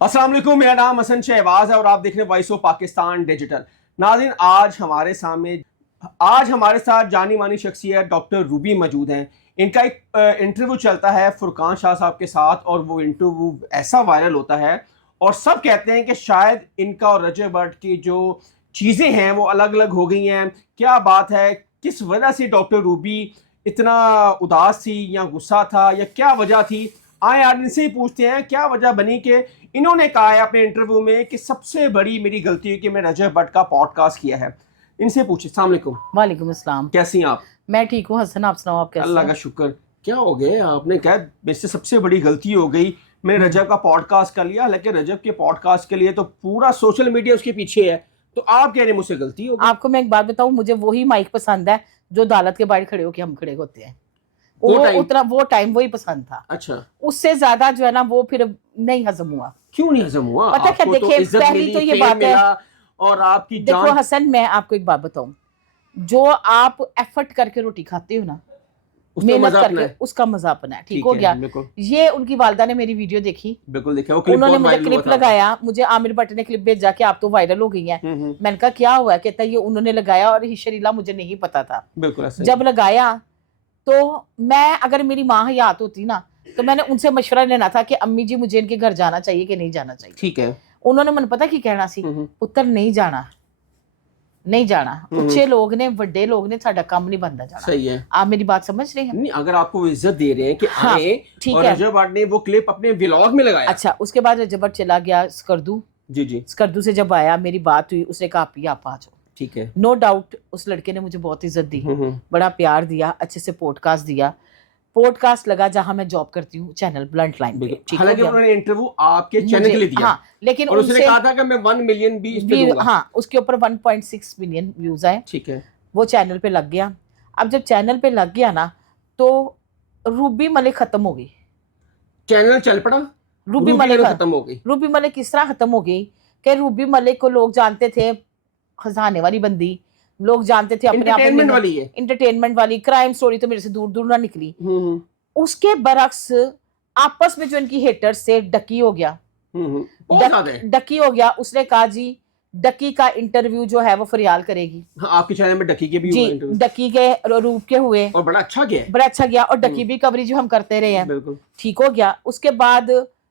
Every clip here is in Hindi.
अस्सलाम वालेकुम, मेरा नाम हसन शहबाज है और आप देख रहे हैं वॉइस ऑफ पाकिस्तान डिजिटल। नाज़रीन, आज हमारे साथ जानी मानी शख्सियत डॉक्टर रूबी मौजूद हैं। इनका एक इंटरव्यू चलता है फुरकान शाह साहब के साथ और वो इंटरव्यू ऐसा वायरल होता है और सब कहते हैं कि शायद इनका और रजब भट्ट की जो चीज़ें हैं वो अलग अलग हो गई हैं। क्या बात है, किस वजह से डॉक्टर रूबी इतना उदास थी या गुस्सा था या क्या वजह थी? आए आज इनसे ही पूछते हैं क्या वजह बनी कि इन्होंने कहा है अपने इंटरव्यू में कि सबसे बड़ी मेरी गलती है कि मैं रजब भट्ट का पॉडकास्ट किया है। इनसे पूछे। अस्सलाम वालेकुम। वालेकुम अस्सलाम। कैसी हैं आप? मैं ठीक हूँ हसन, आप सुनाओ, आप कैसे अल्लाह हैं? का शुक्र। क्या हो गया? आपने कहा मेरे से सबसे बड़ी गलती हो गई, मैंने रजब का पॉडकास्ट कर लिया। लेकिन रजब के पॉडकास्ट के लिए तो पूरा सोशल मीडिया उसके पीछे है, तो आप कह रहे हैं मुझसे गलती हो गई? आपको मैं एक बात बताऊं, मुझे वही माइक पसंद है जो अदालत के बाहर खड़े होके हम खड़े होते हैं। वो टाइम वही पसंद था। अच्छा, उससे ज्यादा जो है ना वो फिर नहीं हजम हुआ। क्यों नहीं हजम हुआ? पता क्या, आपको तो देखिए इज्जत पहली मिली, तो ये फेम बात है, मिला और आपकी देखो जान। हसन मैं आपको एक बात बताऊं, जो आप एफर्ट करके रोटी खाते हो ना, उसका मेहनत मजा अपना करके, है। उसका मजा अपना है। ठीक ठीक हो है, गया। बिल्कुल ये उनकी वालदा ने मेरी वीडियो देखी, बिल्कुल देखा, वो क्लिप उन्होंने बहुत मुझे वायरल हुआ क्लिप था। लगाया, मुझे आमिर भट्ट ने क्लिप भेजा कि आप तो वायरल हो गई हैं। मैंने कहा क्या हुआ? कहता ये उन्होंने लगाया और हिशरीला मुझे नहीं पता था। बिल्कुल ऐसे ही। जब लगाया तो मैं, अगर मेरी माँ हयात होती ना तो मैंने उनसे मशवरा लेना था कि अम्मी जी मुझे इनके घर जाना चाहिए कि नहीं जाना चाहिए। ठीक है। उन्होंने मन पता की कहना सी, पुत्र नहीं जाना, नहीं जाना। उच्चे लोग ने, वड्डे लोग ने, साडा काम नहीं बनता जाना। सही है। आप मेरी बात समझ रहे हैं? नहीं, अगर आपको इज्जत दे रहे हैं कि हाँ, आए, ठीक और है। रजब भट्ट ने वो क्लिप अपने व्लॉग में लगाया। अच्छा, उसके बाद रजब भट्ट चला गया स्कर्दू। जी जी, स्कर्दू से जब आया, मेरी बात हुई, उसने कहा आप आ जाओ। ठीक है। नो डाउट उस लड़के ने मुझे बहुत इज्जत दी, बड़ा प्यार दिया, अच्छे से पॉडकास्ट दिया। पॉडकास्ट लगा जहां मैं जॉब करती हूँ, चैनल ब्लंट लाइन पे। ठीक हो हालांकि गया। उन्होंने इंटरव्यू आपके चैनल के लिए दिया। हाँ, लेकिन और उसने उनसे कहा था कि मैं 1 मिलियन भी इस पे दूंगा। हाँ, उसके ऊपर 1.6 मिलियन व्यूज आए। ठीक है। वो चैनल पे लग गया। अब जब चैनल पे लग गया ना तो रूबी मलिक खत्म हो गई। चैनल चल पड़ा, रूबी मलिक खत्म हो गई। रूबी मलिक किस तरह खत्म हो गई कि रूबी मलिक को लोग जानते थे हंसाने वाली बंदी, लोग जानते थे अपने आप में इंटरटेनमेंट वाली। क्राइम स्टोरी तो मेरे से दूर दूर ना निकली। उसके बरक्स आपस में जो इनकी हेटर्स से डकी हो गया। डकी हो गया। उसने कहा जी डकी का इंटरव्यू जो है वो फरियाल करेगी। हाँ, आपके चैनल में डकी के भी हुए इंटरव्यू। डकी के रूप के हुए और बड़ा अच्छा गया, बड़ा अच्छा गया। और डकी भी कवरेज हम करते रहे हैं। बिल्कुल ठीक हो गया। उसके बाद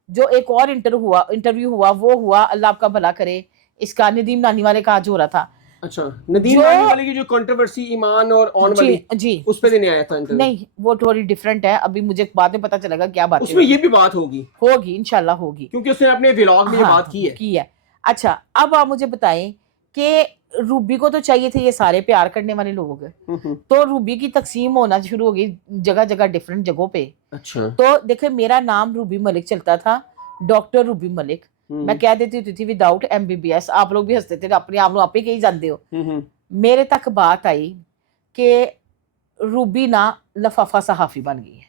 जो एक और इंटरव्यू हुआ वो हुआ, अल्लाह आपका भला करे, इसका नदीम नानी वाले का आज हो रहा था। अच्छा, नदीम नानी वाले की जो कंट्रोवर्सी ईमान और ऑन वाली, जी उस पे देने आया था इंटरव्यू। नहीं, वो थोड़ी डिफरेंट है। अभी मुझे बाद में पता चलेगा क्या बात उसमें ये भी बात होगी इंशाल्लाह होगी, क्योंकि उसने अपने व्लॉग में ये बात की है। अच्छा, अब आप मुझे बताएं कि रूबी को तो चाहिए थे ये सारे प्यार करने वाले लोग, तो रूबी की तकसीम होना शुरू हो गई जगह जगह, डिफरेंट जगहों पे। अच्छा, तो देखिए मेरा नाम रूबी मलिक चलता था, डॉक्टर रूबी मलिक। मैं कह देती थी विदाउट MBBS। आप लोग भी हंसते थे, अपने आप आप ही कही जाते हो। मेरे तक बात आई कि रूबी ना लफाफा सहाफी बन गई है।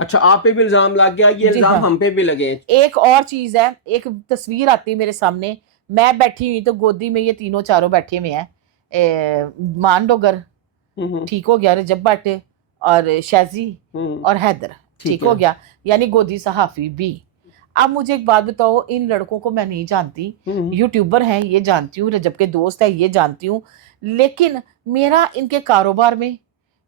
अच्छा, आप पे भी इल्जाम लग गया, ये इल्जाम हम पे भी लगे। एक और चीज है, एक तस्वीर आती है मेरे सामने, मैं बैठी हुई तो गोदी में ये तीनों चारों बैठे हुए हैं, मान डोगर, ठीक हो गया, रजब भट्ट और शाजी और हैदर, ठीक हो गया, यानी गोदी सहाफी भी। अब मुझे एक बात बताओ, इन लड़कों को मैं नहीं जानती, यूट्यूबर हैं ये जानती हूँ, रजब के दोस्त है ये जानती हूँ, लेकिन मेरा इनके कारोबार में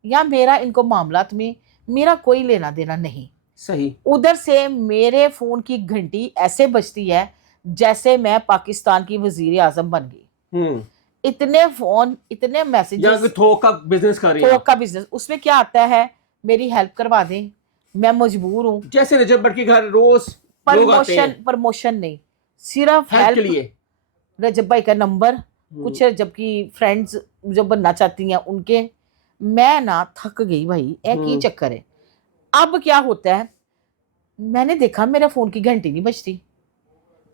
या मेरा इनको मामलात में मेरा कोई लेना देना नहीं। सही। उधर से मेरे फोन की घंटी ऐसे बजती है जैसे मैं पाकिस्तान की वजीर आजम बन गई। इतने फोन, इतने मैसेजेस, थोक का बिजनेस कर रही है। थोक का बिजनेस। उसमें क्या आता है, मेरी हेल्प करवा दें, मैं मजबूर हूँ। जैसे रजब भट्ट के घर रोज प्रमोशन नहीं, सिर्फ हेल्प के लिए। रजब भाई का नंबर, कुछ रजब की फ्रेंड्स जो बनना चाहती हैं उनके। मैं ना थक गई भाई, एक ही चक्कर है। अब क्या होता है, मैंने देखा मेरा फोन की घंटी नहीं बजती।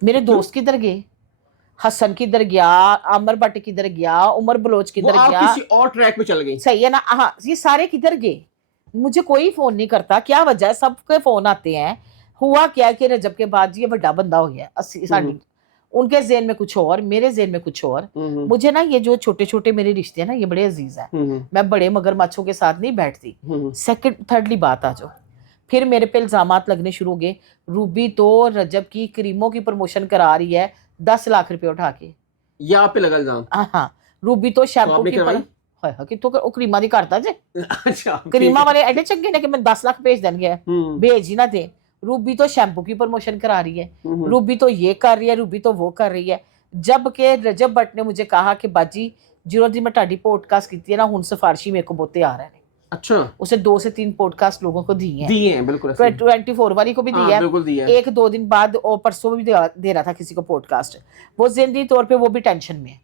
मेरे दोस्त किधर गए, हसन किधर गया, आमिर भट्ट किधर गया, उमर बलोच किधर गया, किसी और ट्रैक पे चल गई। सही है ना? हाँ, ये सारे किधर गए? मुझे कोई फोन नहीं करता, क्या वजह है? सबके फोन आते हैं। हुआ क्या कि रजब के बाद ये बड़ा बंदा हो गया, 80 उनके जेन में कुछ और, मेरे जेन में कुछ और। मुझे ना ये जो छोटे छोटे मेरे रिश्ते हैं ना, ये बड़े अजीज हैं। मैं बड़े मगरमच्छों के साथ नहीं बैठती। सेकंड थर्डली बात आ जाओ, फिर मेरे पे इल्जामात लगने शुरू हो गए, रूबी तो रजब की क्रीमों की प्रमोशन करा रही है 10 लाख रुपए उठा के। ये आप पे लगा इल्जाम? हाँ, रूबी तो शैम्पू आपने की करवाई? हाय हाय, कितों ਉਹ ਕਰੀਮਾਂ ਦੀ ਕਰਦਾ ਜੇ अच्छा, ठीक ਕਰੀਮਾਂ है। वाले एडे चंगे ने कि मैं 10 लाख भेज देंगे, भेज ही ना दे। रूबी तो शैम्पू की प्रमोशन करा रही है, रूबी तो ये कर रही है, रूबी तो वो कर रही है। जबकि रजब भट्ट ने मुझे कहा कि बाजी जो दिन मैं ਤੁਹਾਡੀ पॉडकास्ट की है ना, हुन सिफारिशी मेरे को बहुते आ रहे हैं। अच्छा, उसे 2 से 3 पॉडकास्ट लोगों को दिए हैं बिल्कुल ऐसे। 24 वाली को भी हाँ, दिया है, बिल्कुल दिया है। 1-2 दिन बाद और परसों भी दे रहा था किसी को पॉडकास्ट। वो जिंदगी तौर पे वो भी टेंशन में है।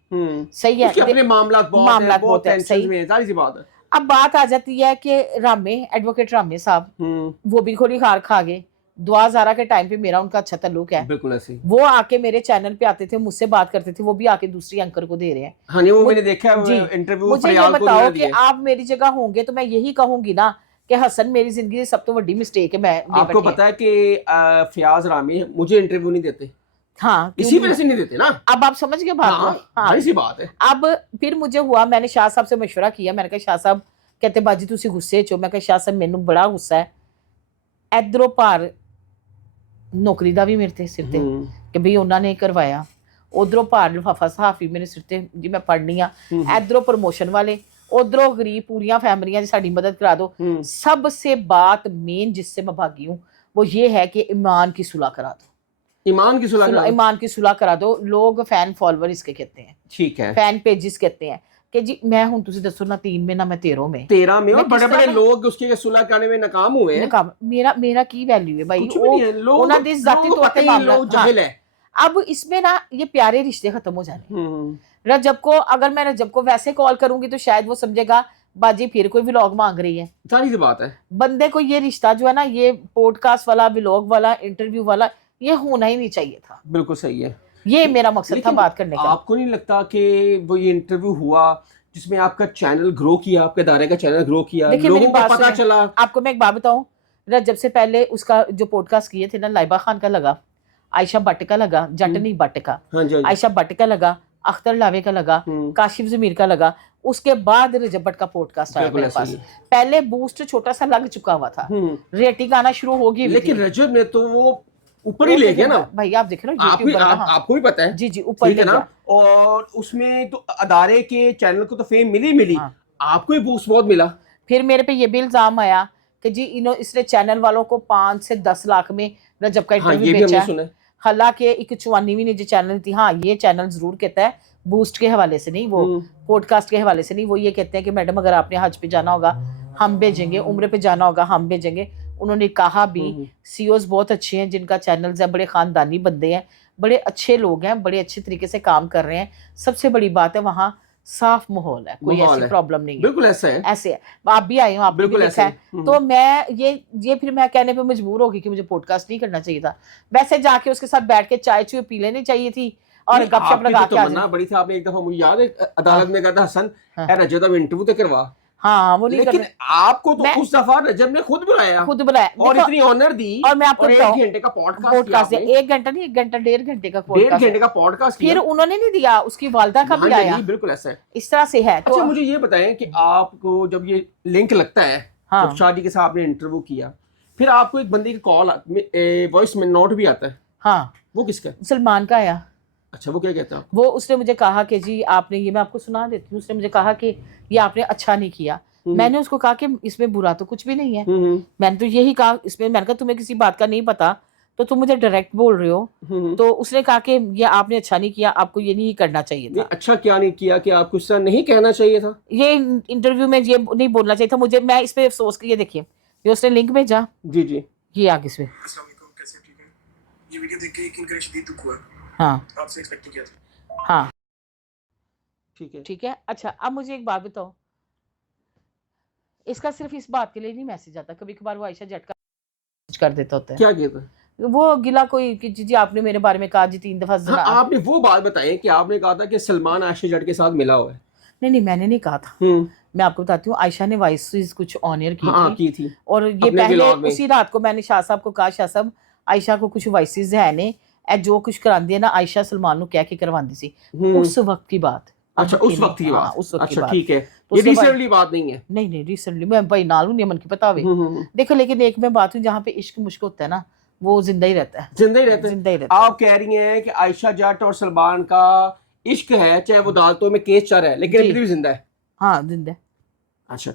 सही है, उसके अपने मामलात बहुत है, टेंशन में है, जाहिर सी बात है। अब बात आ जाती है कि एडवोकेट रामे साहब वो भी खोली खार खा गए। दुआ ज़ारा के टाइम पे मेरा उनका अच्छा ताल्लुक है, बिल्कुल ऐसे। वो आके मेरे चैनल पे आते थे, मुझसे बात करते थे, वो भी आके दूसरी एंकर को दे रहे हैं। हाँ नहीं, वो मैंने देखा है जी, इंटरव्यू। मुझे ये बताओ कि आप मेरी जगह होंगे तो मैं यही कहूंगी ना कि हसन मेरी जिंदगी की सब तो बड़ी मिस्टेक है। मैं आपको पता है कि फयाज रामी मुझे इंटरव्यू नहीं देते। हाँ, इसी वजह से नहीं देते ना। अब आप समझ गए बात को। हाँ, ऐसी बात है। अब फिर मुझे हुआ, मैंने शाह साहब से मशवरा किया, मैंने कहा शाह साहब कहते बाजी तुसी गुस्से चो, मैं कहा शाह साहब मैनू बड़ा गुस्सा है इधरों भार नौकरी ਦਾ ਵੀ ਮੇਰੇ ਤੇ ਸਿਰ ਤੇ ਕਿ ਵੀ ਉਹਨਾਂ ਨੇ ਕਰਵਾਇਆ, ਉਧਰੋਂ ਭਾਰ ਲਿਫਾਫਾ ਸਹਾਫੀ ਮੇਰੇ ਸਿਰ ਤੇ ਜੀ ਮੈਂ ਪੜ੍ਹਨੀ ਆ, ਇਧਰੋਂ प्रमोशन वाले, उधरों गरीब पूरियां फैमिलियां साड़ी मदद करा दो। सबसे बात मेन जिससे मैं भागी हूँ वो ये है कि ईमान की सुलह करा दो, ईमान की सुलह करा दो। लोग फैन फॉलोअर इसके कहते हैं, ठीक है, फैन पेजेस कहते हैं कि जी मैं हूं तुसी दसो ना 3 में ना मैं 13 में और बड़े-बड़े लोग उसके सुलह करने में नाकाम हुए हैं। मेरा की वैल्यू है भाई, उन्होंने दी जाती तौर पे मामला जहिल है। अब इसमें ना ये प्यारे रिश्ते खत्म हो जाने। रजब को अगर मैं रजब को वैसे कॉल करूंगी तो शायद वो समझेगा बाजी फिर कोई व्लॉग मांग रही है। जाहिर सी बात है, बंदे को ये रिश्ता जो है ना, ये पॉडकास्ट वाला, व्लॉग वाला, इंटरव्यू वाला, ये होना ही नहीं चाहिए था। बिल्कुल सही है, ये मेरा मकसद था बात करने का। आपको नहीं लगता कि वो ये इंटरव्यू हुआ जिसमें आपका चैनल ग्रो किया, आपके दायरे का चैनल ग्रो किया, लोगों को पता चला? आपको मैं एक बात बताऊं, रजब से पहले उसका जो पॉडकास्ट किए थे ना, लाइबा खान का लगा, आयशा भट्ट का लगा, जट नहीं भट्ट का, आयशा भट्ट का लगा, अख्तर लावे का लगा, काशिफ जमीर का लगा, उसके बाद रजब भट्ट का पॉडकास्ट आया मेरे पास। पहले बूस्ट छोटा सा लग चुका हुआ था, रेटिंग आना शुरू होगी, लेकिन रजब ने तो वो ऊपर ही ले गया ना भाई। आप देख रहे हो आपको भी पता है, जी जी ऊपर ले गया। और उसमें तो अदारे के चैनल को तो फेम मिली, आपको भी बूस्ट बहुत मिला। फिर मेरे पे ये भी इल्जाम आया कि जी इसने चैनल वालों को 5 से 10 लाख में रजब का इंटरव्यू बेचा। हालांकि एक 94 ने जो चैनल थी, हाँ ये चैनल जरूर कहता है बूस्ट के हवाले से नहीं, वो पॉडकास्ट के हवाले से नहीं, वो ये कहते हैं कि मैडम अगर आपने हज पे जाना होगा हम भेजेंगे, उम्र पे जाना होगा हम भेजेंगे। उन्होंने कहा भी सीओज बहुत अच्छे हैं जिनका चैनल्स है, बड़े खानदानी बंदे हैं, बड़े अच्छे लोग हैं, बड़े अच्छे तरीके से काम कर रहे हैं। सबसे बड़ी बात है वहाँ साफ माहौल है, कोई ऐसी प्रॉब्लम नहीं है। बिल्कुल ऐसा है, ऐसे है। आप भी आए हो, आपने भी देखा है। तो मैं ये फिर मैं कहने पे मजबूर होगी कि मुझे पॉडकास्ट नहीं करना चाहिए था। वैसे जाके उसके साथ बैठ के चाय चुए पी लेनी चाहिए थी और गपशप लगा के आ जाना बड़ी थी। आपने एक दफा मुझे याद है अदालत में कहा था हसन रजब इंटरव्यू तो करवा, हाँ वो नहीं, लेकिन आपको तो उस दफा रजब ने खुद बुलाया और इतनी ऑनर दी। और मैं आपको 1 घंटे का पॉडकास्ट, 1 घंटा नहीं, 1 घंटा 1.5 घंटे का पॉडकास्ट फिर उन्होंने नहीं दिया, उसकी वालदा का भी आया। बिल्कुल ऐसा है, इस तरह से है। अच्छा मुझे ये बताएं कि आपको जब ये लिंक लगता है, जब शादी के साथ आपने इंटरव्यू किया, फिर आपको एक बंदे की कॉल वॉइस में नोट भी आता है, हाँ वो किसका? सलमान का आया। अच्छा वो क्या कहता है? वो उसने मुझे कहा कि जी आपने ये, मैं आपको सुना देती हूँ, उसने मुझे कहा कि ये आपने अच्छा नहीं किया। मैंने उसको कहा कि इसमें बुरा तो कुछ भी नहीं है, मैंने तो यही कहा इसमें, मैंने कहा तुम्हें किसी बात का नहीं पता तो तुम मुझे डायरेक्ट बोल रहे हो। तो उसने कहा कि ये आपने अच्छा नहीं किया, आपको ये नहीं करना चाहिए था। अच्छा क्या नहीं किया कि आपको इस तरह नहीं कहना चाहिए था? ये इंटरव्यू में ये नहीं बोलना चाहिए था मुझे। मैं इस पे अफसोस किया, देखिए ये उसने लिंक भेजा, जी जी ये आगे इसमें, ये वीडियो देख के यकीन करें शदीद दुख हुआ। हाँ आपसे एक्सपेक्ट किया था। हाँ ठीक है। अच्छा अब मुझे एक बात बताओ, इसका सिर्फ इस बात के लिए नहीं मैसेज आता, कभी कभार वो आयशा जट का कर देता होता है। क्या कहता है वो गिला कोई कि जी आपने मेरे बारे में कहा जी 3 दफा। हाँ, आपने वो बात बताई कि आपने कहा था कि सलमान आयशा जट के साथ मिला हुआ है। नहीं मैंने नहीं कहा था, मैं आपको बताती हूँ। आयशा ने वॉइसेस कुछ ऑन एयर की थी और ये पहले उसी रात को मैंने शाह साहब को कहा, शाह साहब आयशा को कुछ वॉइसेस है ने जो कुछ करांदी है ना आयशा सलमान को कह के करवांदी सी, उस वक्त की बात। अच्छा उस वक्त की बात, उस वक्त की अच्छा बात। ठीक है, तो ये उसके बाद रिसेंटली बात नहीं है। नहीं रिसेंटली मैं भाई नालू नहीं मन की पता हुए देखो, लेकिन एक मैं बात हूँ, जहाँ पे इश्क मुश्क होता है ना, वो जिंदा ही रहता है, जिंदा ही रहते हैं। जिंदा ही रहता है। आप कह रही हैं कि आयशा जट और सलमान का इश्क है, चाहे वो अदालतों में केस चल रहा है, लेकिन अभी जी भी जिंदा है। हाँ जिंदा है। अच्छा